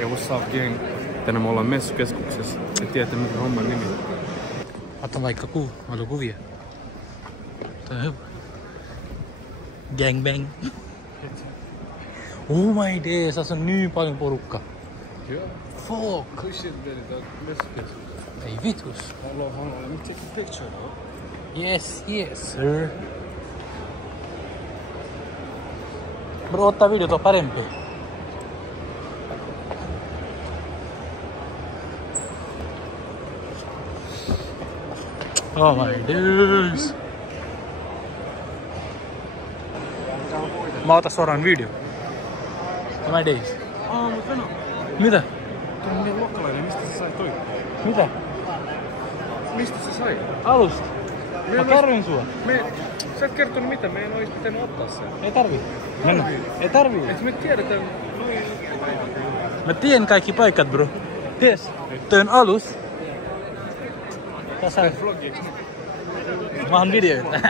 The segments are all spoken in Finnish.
Ja what's up gang? Tänään me ollaan messukeskuksessa. Ja tiedätte mikä homman nimi. Otan vaikka kuvia. Tää on hyvä. Gangbang. Oh my days, tässä on niin paljon porukka. Joo. Fuck. Kuitenkin tää messukeskus. Ei vitus. Haluan nyt take a picture though. Yes, sir. Bro, ottaa video, tuo parempi. Oh my days. Mä otan suoraan video. Oh my days. Mut Veno. Mitä? Tuo on niin lokkalainen, mistä sä sai toi? Mitä? Mistä sä sai? Alusta. Mä tarvin sua. Sä et kertonut mitä, me en ois pitänyt ottaa sen. Ei tarvii. Mennä. Ei tarvii. Et me tiedetään noin. Mä tiedän kaikki paikat, bro. Ties. Toi on alus. Tässä on Vlogi. mä oon videoita.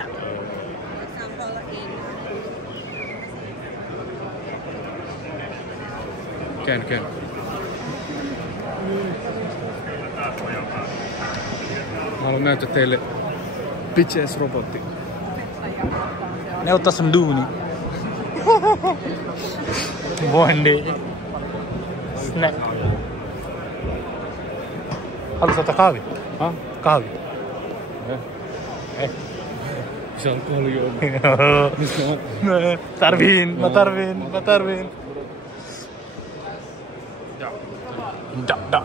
Käyn. Mä haluan näyttää teille bitches-robotti. Ne ottaa sun duuni. Bondi. Snack. Haluatko ottaa kahvi? Ha? Kahvi. Se on paljon. Mistä on? Mä tarviin. Da.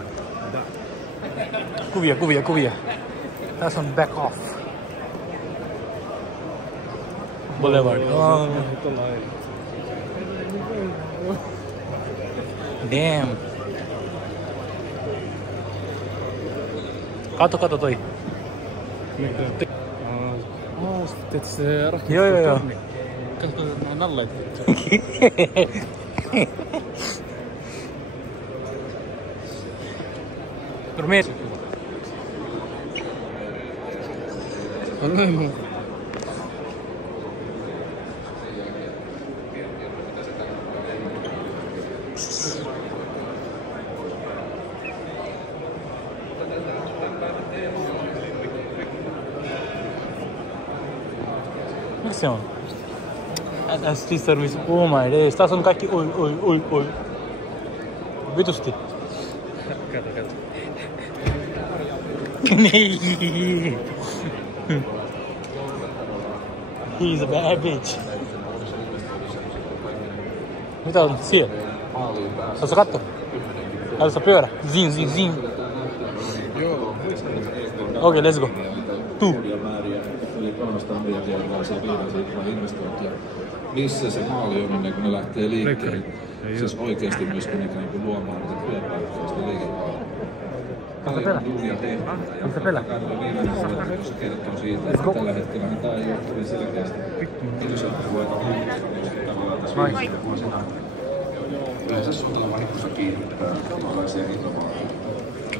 Kuvia. Tässä on back off. Boulevard. Oh. Damn. Kato toi. Teet se rakennus. Joo. Katso nää nalleet. Dormir. On näin mun. Miksi se on? ST-service. Oh my days. Tässä on kaikki oi. Vitusti. Kato. Nee. He's a bad bitch. Mitä on siellä? Haluatko katsoa? Haluatko pyörä? Zin. Joo. Okei, let's go. Yli 300 miljardia erilaisia investointeja. Missä se maali on ennen kuin ne lähtee liikkeelle? Siis oikeasti myös niin kuin luomaan niitä työpaikkoja sitä liiketoimintaa. Paljon duunia tehdään. Mitä pelää? Jossa kertoo siitä, että tällä hetkellä tämä ei ole kovin selkeästi. Isoja voittoja. Tavallaan tässä viimeisten vuosina yleensä sotavahinkossa kiinnittää suomalaisia innovaatioita.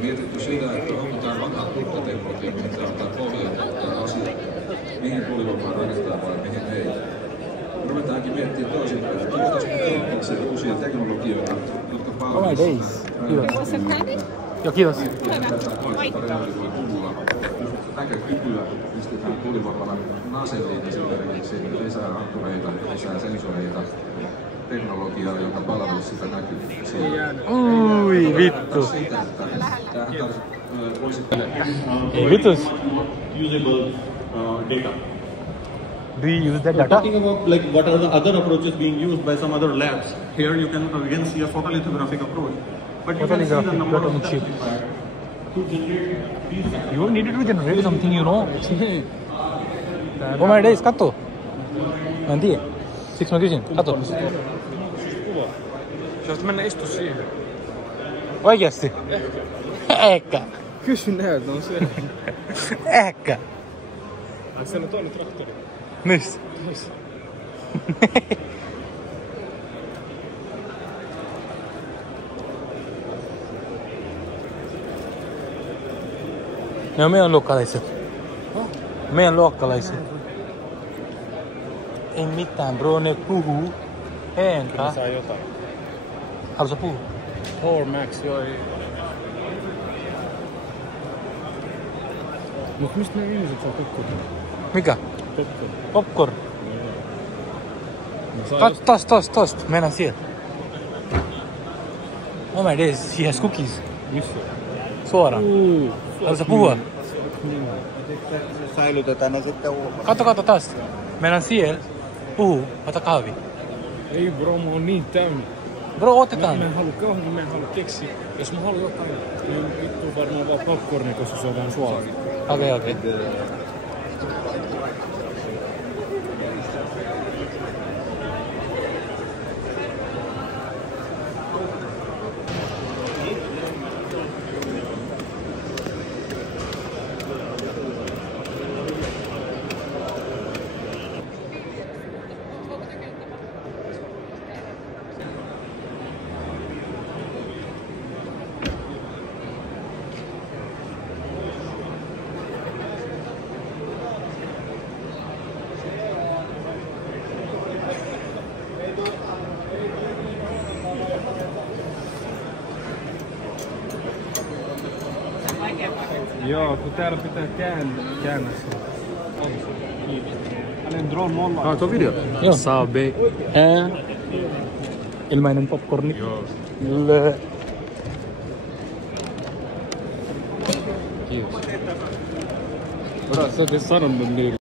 Mietitty sitä, että onko tämä vanha tuttoteknologia, mitä ottaa pohjaa ottaa asiat, mihin tuulivoimaan rakentaa vai mihin ei. Ruvetaankin miettimään toisinpäin, että voitaisiin kehittää uusia teknologioita, jotka palvelevat. Joo, kiitos. Näkökykyä pistetään tuulivoimalan asentiin esimerkiksi lisää ankkureita, lisää sensoreita, teknologiaa, joka palvelisi sitä näkyvyyttä. Ui, vittu. Ei vitus. Usable data. Do you use that data? Talking about like what are the other approaches being used by some other labs. Here you can again see a photolithographic approach. But you can see the number of steps required to generate these. You needed to generate something, you know. Oh my days, katso. Mä en tiedä. Siksi mä kysyn. Katso. Sä voit mennä istu siihen. Oikeesti? Ehkä. Kysy näyt, on se. Ehkä. Ai siellä on toinen traktori. Missä? Ne on meidän luokkalaisia. Meidän luokkalaisia. Ei mitään, bro, ne puhuu. Enkä. Saa jotain. Haluatko puhua? Power Max, joo ei. Mut mistä ne ihmiset saa popcorn? Mikä? Popcorn. Popcorn. No saa Tost. Mennään siellä. Oh my days, he has cookies. Missä? Suoraan. Haluatko puhua? Säilytetään ne sitten ulkona. Katso taas. Mennään siellä. Puhu. Ota kahvi. Ei bro, mä oon niin täynnä. Bro, otetaan. Mä en halua kahvia, mä en halua keksiä. Jos mä haluan jotain, niin vittu varmaan vaan popcornia, koska se on vähän suolaa. Okei. Joo, kun täällä pitää käännä se. Hänen drone nolla. Ah, tuo video? Joo. Saa B. Ilmainen popcorni. Joo. Kiitos. Sä oot sanonut niille.